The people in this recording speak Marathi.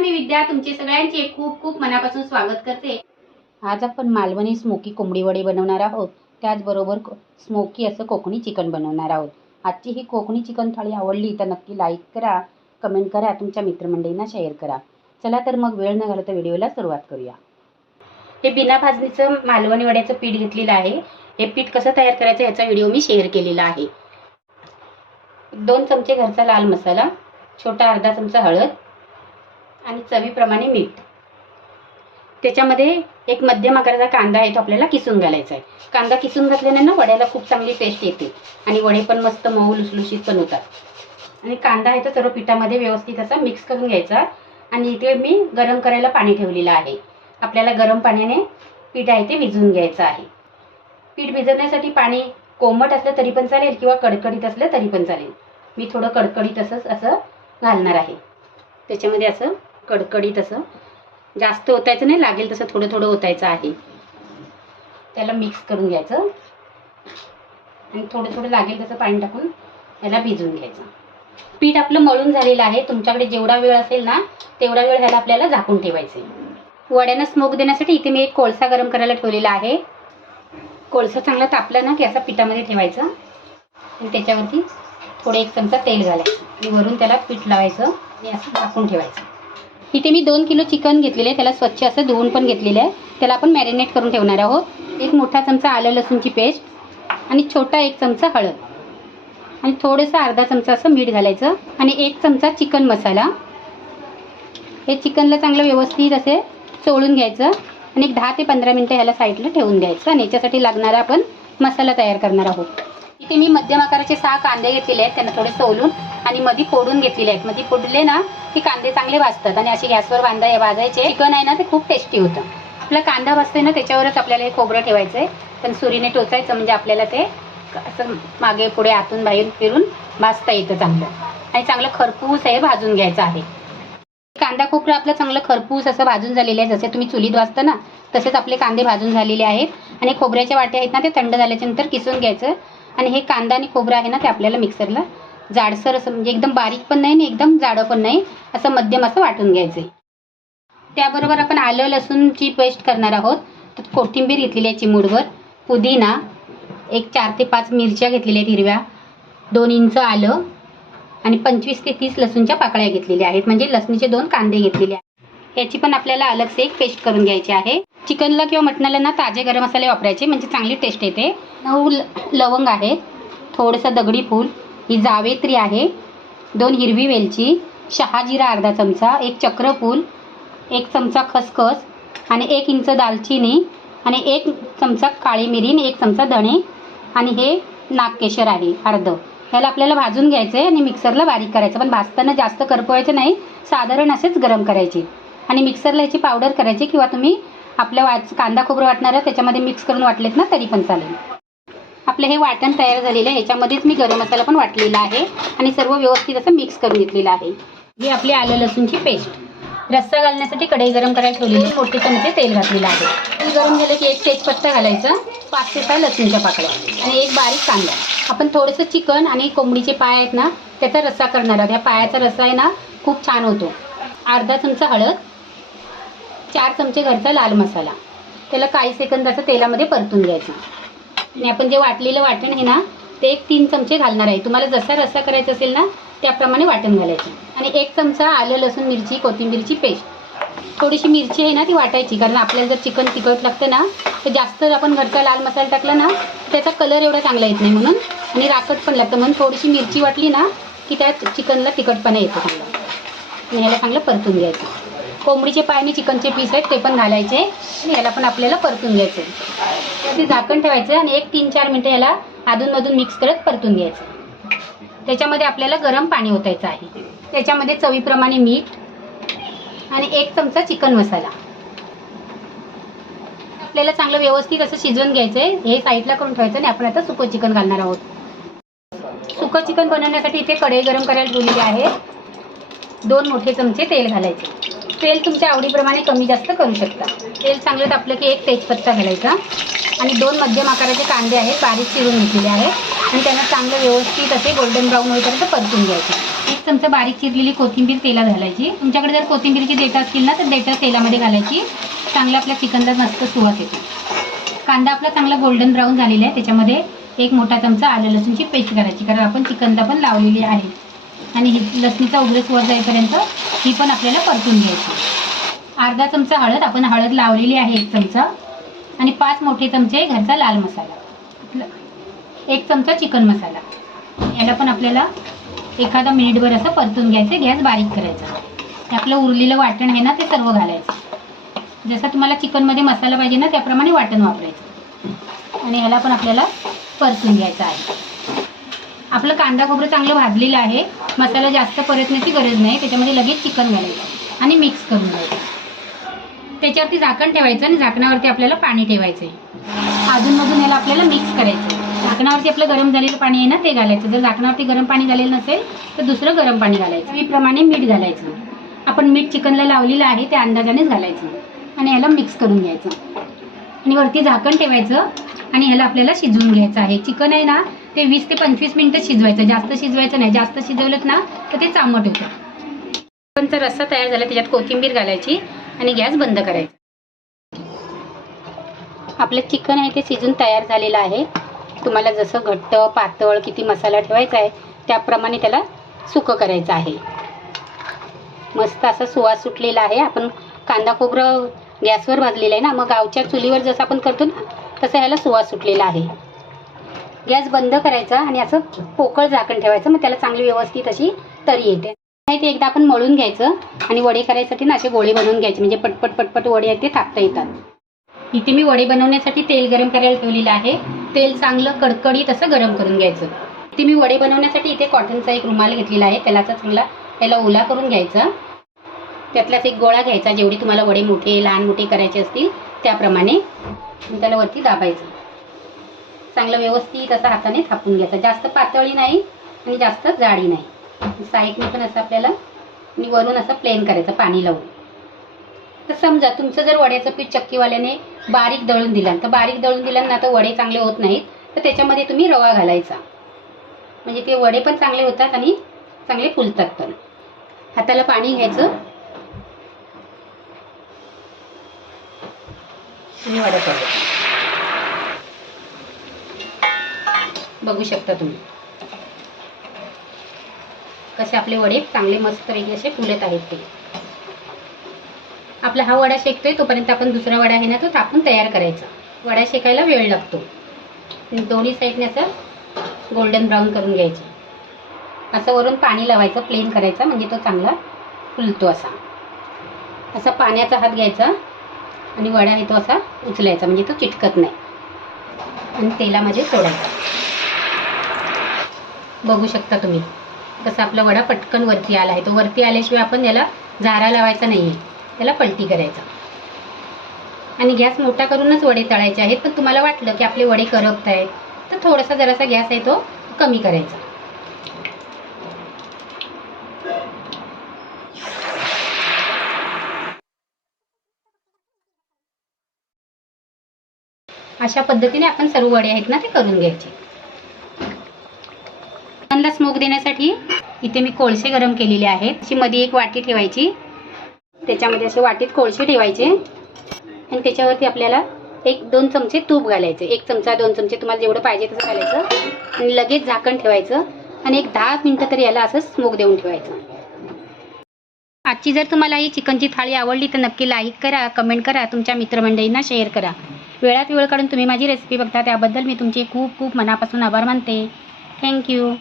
मी विद्या तुमचे सगळ्यांचे खूप खूप मनापासून स्वागत करते. आज आपण मालवणी स्मोकी कोंबडी वडे बनवणार आहोत. त्याचबरोबर स्मोकी असं कोकणी चिकन बनवणार आहोत. आजची ही कोकणी चिकन थाळी आवडली तर नक्की लाईक करा कमेंट करा तुमच्या मित्रमंडळींना शेअर करा. चला तर मग वेळ न घालवता व्हिडिओला सुरुवात करूया. हे बिना भाजणीचं मालवणी वड्याचं पीठ घेतलेलं आहे. हे पीठ कसं तयार करायचं याचा व्हिडिओ मी शेअर केलेला आहे. दोन चमचे घरचा लाल मसाला छोटा अर्धा चमचा हळद आणि चवीप्रमाणे मीठ. त्याच्यामध्ये एक मध्यम आकाराचा कांदा आहे तो आपल्याला किसून घालायचा आहे. कांदा किसून घातल्याने ना वड्याला खूप चांगली टेस्ट येते आणि वडे पण मस्त मऊ लुसलुशीत पण होतात. आणि कांदा आहे तो सर्व पिठामध्ये व्यवस्थित असा मिक्स करून घ्यायचा आणि इथे मी गरम करायला पाणी ठेवलेलं आहे. आपल्याला गरम पाण्याने पीठ आहे ते भिजवून घ्यायचं आहे. पीठ भिजवण्यासाठी पाणी कोमट असलं तरी पण चालेल किंवा कडकडीत असलं तरी पण चालेल. मी थोडं कडकडीत असंच असं घालणार आहे. त्याच्यामध्ये असं कडकडीत असं. जास्त ओतायचं नाही लागेल तसं थोडं थोडं ओतायचं आहे. त्याला मिक्स करून घ्यायचं. आणि थोडं थोडं लागेल तसं पाणी टाकून याला भिजवून घ्यायचं. पीठ आपलं मळून झालेलं आहे. तुमच्याकडे जेवढा वेळ असेल ना तेवढा वेळ ह्याला आपल्याला झाकून ठेवायचं वड्यांना स्मोक देण्यासाठी इथे मी एक कोळसा गरम करायला ठेवलेला आहे. कोळसा चांगला तापला ना की असा पिठामध्ये ठेवायचा. आणि त्याच्यावरती थोडं एक चमचा तेल घालायचं. आणि वरून त्याला पीठ लावायचं आणि असं झाकून ठेवायचं. इथे मी दोन किलो चिकन घेतलेले आहे त्याला स्वच्छ असं धुवून पण घेतलेलं आहे. त्याला आपण मॅरिनेट करून ठेवणार आहोत. एक मोठा चमचा आलं लसूणची पेस्ट आणि छोटा एक चमचा हळद. आणि थोडंसं अर्धा चमचा असं मीठ घालायचं आणि एक चमचा चिकन मसाला. हे चिकनला चांगलं व्यवस्थित असे चोळून घ्यायचं आणि एक दहा ते पंधरा मिनटं ह्याला साईडला ठेवून द्यायचं आणि याच्यासाठी लागणारा आपण मसाला तयार करणार आहोत. इथे मी मध्यम आकाराचे सहा कांदे घेतलेले आहेत त्यांना थोडे सोलून आणि मध्ये फोडून घेतलेले आहेत. मध्ये फोडले ना की कांदे चांगले भाजतात आणि असे गॅसवर बांधा भाजायचे. चिकन आहे ना ते खूप टेस्टी होतं. आपला कांदा भाजतोय ना त्याच्यावरच आपल्याला हे खोबरं ठेवायचं आहे पण सुरीने टोचायचं म्हणजे आपल्याला ते असं मागे पुढे आतून बाहेर फिरून भाजता येतं चांगलं. आणि चांगलं खरपूस हे भाजून घ्यायचं आहे. कांदा खोबरं आपलं चांगलं खरपूस असं भाजून झालेलं आहे. जसे तुम्ही चुलीत वाजता ना तसेच आपले कांदे भाजून झालेले आहेत. आणि खोबऱ्याच्या वाट्या आहेत ना ते थंड झाल्याच्यानंतर किसून घ्यायचं. आणि हे कांदा आणि खोबरं आहे ना ते आपल्याला मिक्सरला जाडसर असं म्हणजे एकदम बारीक पण नाही आणि एकदम जाडं पण नाही असं मध्यम असं वाटून घ्यायचं त्याबरोबर आपण आलं लसूणची पेस्ट करणार आहोत. तर कोथिंबीर घेतलेली आहे चिमूडभर पुदिना एक चार ते पाच मिरच्या घेतलेल्या आहेत हिरव्या दोन इंच आलं आणि पंचवीस ते तीस लसूणच्या पाकळ्या घेतलेल्या आहेत. म्हणजे लसणीचे दोन कांदे घेतलेले आहेत. याची पण आपल्याला अलगसे एक पेस्ट करून घ्यायची आहे. चिकनला किंवा मटणाला ना ताजे गरम मसाले वापरायचे म्हणजे चांगली टेस्ट येते. नऊ ल- लवंग आहेत. थोडंसं दगडी फूल. ही जावेत्री आहे. दोन हिरवी वेलची. शहाजिरा अर्धा चमचा. एक चक्रफूल. एक चमचा खसखस. आणि एक इंच दालचिनी. आणि एक चमचा काळी मिरी. आणि एक चमचा धणे. आणि हे नागकेशर आहे. अर्ध. ह्याला आपल्याला भाजून घ्यायचं आहे आणि मिक्सरला बारीक करायचं. पण भाजताना जास्त करपवायचं नाही. साधारण असेच गरम करायचे. आणि मिक्सरला याची पावडर करायची किंवा तुम्ही आपल्या वाच कांदा खोबरं वाटणार त्याच्यामध्ये मिक्स करून वाटलेत ना तरी पण चालेल. आपलं हे वाटण तयार झालेलं आहे. याच्यामध्येच मी गरम मसाला पण वाटलेला आहे आणि सर्व व्यवस्थित असं मिक्स करून घेतलेलं आहे. ही आपली आलं लसूणची पेस्ट रस्सा घालण्यासाठी कढई गरम करायला ठेवलेली मोठे चमचे तेल घातलेलं आहे. तेल गरम झालं की एक तेजपत्ता घालायचं. पाच ते सहा लसूणच्या पाकळ्या. आणि एक बारीक कांदा. आपण थोडंसं चिकन आणि कोंबडीचे पाय आहेत ना त्याचा रस्सा करणार आहोत. या पायाचा रस्सा आहे ना खूप छान होतो. अर्धा चमचा हळद चार चमचे घरचा लाल मसाला. त्याला काही सेकंदाचं तेलामध्ये परतून घ्यायचं. आणि आपण जे वाटलेलं वाटण आहे ना ते एक तीन चमचे घालणार आहे. तुम्हाला जसा रस्सा करायचा असेल ना त्याप्रमाणे वाटण घालायचं. आणि एक चमचा आलं लसूण मिरची कोथिंबीरची पेस्ट. थोडीशी मिरची आहे ना ती वाटायची. कारण आपल्याला जर चिकन तिखट लागतं ना तर जास्त आपण घरचा लाल मसाला टाकला ना त्याचा कलर एवढा चांगला येत नाही म्हणून. आणि राखट पण लागतं. म्हणून थोडीशी मिरची वाटली ना की त्या चिकनला तिखटपणा येतो चांगला. आणि ह्याला चांगलं परतून घ्यायचं. कोंबडीचे पाय आणि चिकनचे पीस आहेत ते पण घालायचे. आणि याला पण आपल्याला परतून घ्यायचे ते झाकण ठेवायचं आणि एक तीन चार मिनटं याला अधूनमधून मिक्स करत परतून घ्यायचं. त्याच्यामध्ये आपल्याला गरम पाणी ओतायचं आहे. त्याच्यामध्ये चवीप्रमाणे मीठ आणि एक चमचा चिकन मसाला. आपल्याला चांगलं व्यवस्थित असं शिजवून घ्यायचं आहे हे साईडला करून ठेवायचं आणि आपण आता सुकं चिकन घालणार आहोत. सुकं चिकन बनवण्यासाठी इथे कढई गरम करायला ठेवलेली आहे. दोन मोठे चमचे तेल घालायचे. तेल तुमच्या आवडीप्रमाणे कमी जास्त करू शकता. तेल चांगलं तापलं की एक तेजपत्ता घालायचा. आणि दोन मध्यम आकाराचे कांदे आहेत बारीक चिरून घेतलेले आहेत. आणि त्यांना चांगलं व्यवस्थित असे गोल्डन ब्राऊन होईपर्यंत परतून घ्यायचं. एक चमचा बारीक चिरलेली कोथिंबीर तेला घालायची. तुमच्याकडे जर कोथिंबीरची देठं असतील ना तर देठं तेलामध्ये घालायची. चांगलं आपल्या चिकनला मस्त सुवास येतो. कांदा आपला चांगला गोल्डन ब्राऊन झालेला आहे. त्याच्यामध्ये एक मोठा चमचा आलं लसूणची पेस्ट करायची. कारण आपण चिकनला पण लावलेली आहे. आणि ही लसणीचा उग्रस वर जाईपर्यंत ही पण आपल्याला परतून घ्यायची. अर्धा चमचा हळद आपण हळद लावलेली आहे एक चमचा आणि पाच मोठे चमचे घरचा लाल मसाला. आपलं- एक चमचा चिकन मसाला. याला पण आपल्याला एखादा मिनिटभर असं परतून घ्यायचं गॅस बारीक करायचा. हे आपलं उरलेलं वाटण आहे ना ते सर्व घालायचं. जसं तुम्हाला चिकनमध्ये मसाला पाहिजे ना त्याप्रमाणे वाटण वापरायचं. आणि ह्याला पण आपल्याला परतून घ्यायचं आहे. आपलं कांदा खोबरं चांगलं भाजलेलं आहे. मसाला जास्त परतण्याची गरज नाही. त्याच्यामध्ये लगेच चिकन घालायचं आणि मिक्स करून घ्यायचं. त्याच्यावरती झाकण ठेवायचं आणि झाकणावरती आपल्याला पाणी ठेवायचं आहे अधूनमधून याला आपल्याला मिक्स करायचं झाकणावरती आपलं गरम झालेलं पाणी आहे ना ते घालायचं. जर झाकणावरती गरम पाणी झालेलं नसेल तर दुसरं गरम पाणी घालायचं. चवीप्रमाणे मीठ घालायचं. आपण मीठ चिकनला लावलेलं आहे त्या अंदाजानेच घालायचं. आणि याला मिक्स करून घ्यायचं. आणि वरती झाकण ठेवायचं आणि ह्याला आपल्याला शिजवून घ्यायचं आहे. चिकन आहे ना ते वीस ते पंचवीस मिनिटं शिजवायचं. जास्त शिजवायचं नाही. जास्त शिजवलं ना तर ते चांबट होतं. चिकनचा रस्सा तयार झाला त्याच्यात कोथिंबीर घालायची आणि गॅस बंद करायचा. आपलं चिकन आहे ते शिजून तयार झालेलं आहे. तुम्हाला जसं घट्ट पातळ किती मसाला ठेवायचा आहे त्याप्रमाणे त्याला सुकं करायचं आहे. मस्त असा सुवास सुटलेला आहे. आपण कांदा खोबरं गॅसवर भाजलेलं आहे ना मग गावच्या चुलीवर जसं आपण करतो ना तसं ह्याला सुवास सुटलेला आहे. गॅस बंद करायचा आणि असं पोकळ झाकण ठेवायचं मग त्याला चांगली व्यवस्थित अशी तरी येते. ते एकदा आपण मळून घ्यायचं आणि वडे करायसाठी ना असे गोळे बनवून घ्यायचे म्हणजे पटपट पटपट वडे आहेत ते थापता येतात. इथे मी वडे बनवण्यासाठी तेल गरम करायला ठेवलेलं आहे. तेल चांगलं कडकडीत असं गरम करून घ्यायचं. इथे मी वडे बनवण्यासाठी इथे कॉटनचा एक रुमाल घेतलेला आहे त्याला चांगला त्याला ओला करून घ्यायचा. त्यातलाच एक गोळा घ्यायचा जेवढे तुम्हाला वडे मोठे लहान मोठे करायचे असतील त्याप्रमाणे. त्याला वरती दाबायचं. चांगलं व्यवस्थित असं हाताने थापून घ्यायचं. जास्त पातळी नाही आणि जास्त जाडी नाही. साईडने पण असं आपल्याला आणि वरून असं प्लेन करायचं पाणी लावून. तर समजा तुमचं जर वड्याचं पीठ चक्कीवाल्याने बारीक दळून दिलं तर बारीक दळून दिलं ना तर वडे चांगले होत नाहीत तर त्याच्यामध्ये तुम्ही रवा घालायचा. म्हणजे ते वडे पण चांगले होतात आणि चांगले फुलतात पण. हाताला पाणी घ्यायचं. आणि वडे करायचं बघू शकता तुम्ही. कसे आपले वडे चांगले मस्तपैकी असे फुलत आहेत ते. आपला हा वडा शेकतोय तोपर्यंत आपण दुसरा वडा आहे ना तो टाकून तयार करायचा. वडा शेकायला वेळ लागतो. दोन्ही साईडने असं गोल्डन ब्राऊन करून घ्यायचं. असं वरून पाणी लावायचं प्लेन करायचा म्हणजे तो चांगला फुलतो असा. असा पाण्याचा हात घ्यायचा आणि वडा आहे तो असा उचलायचा म्हणजे तो चिटकत नाही. आणि तेलामध्ये सोडायचा. बघू शकता तुम्ही. कसं आपला वडा पटकन वरती आला आहे. तो वरती आल्याशिवाय आपण याला झारा लावायचा नाही आहे त्याला पलटी करायचा. आणि गॅस मोठा करूनच वडे तळायचे आहेत. पण तुम्हाला वाटलं की आपले वडे करपत आहेत तर थोडासा जरासा गॅस आहे तो कमी करायचा. अशा पद्धतीने आपण सर्व वडे आहेत ना ते करून घ्यायचे. चिकनला स्मोक देण्यासाठी इथे मी कोळसे गरम केलेले आहेत. अशी मध्ये एक वाटी ठेवायची. त्याच्यामध्ये असे वाटीत कोळसे ठेवायचे. आणि त्याच्यावरती आपल्याला एक दोन चमचे तूप घालायचे. एक चमचा दोन चमचे तुम्हाला जेवढं पाहिजे तसं घालायचं. आणि लगेच झाकण ठेवायचं. आणि एक दहा मिनटं तरी याला असं स्मोक देऊन ठेवायचं. आजची जर तुम्हाला ही चिकनची थाळी आवडली तर नक्की लाईक करा कमेंट करा तुमच्या मित्रमंडळींना शेअर करा. वेळात वेळ काढून तुम्ही माझी रेसिपी बघता त्याबद्दल मी तुमचे खूप खूप मनापासून आभार मानते. थँक्यू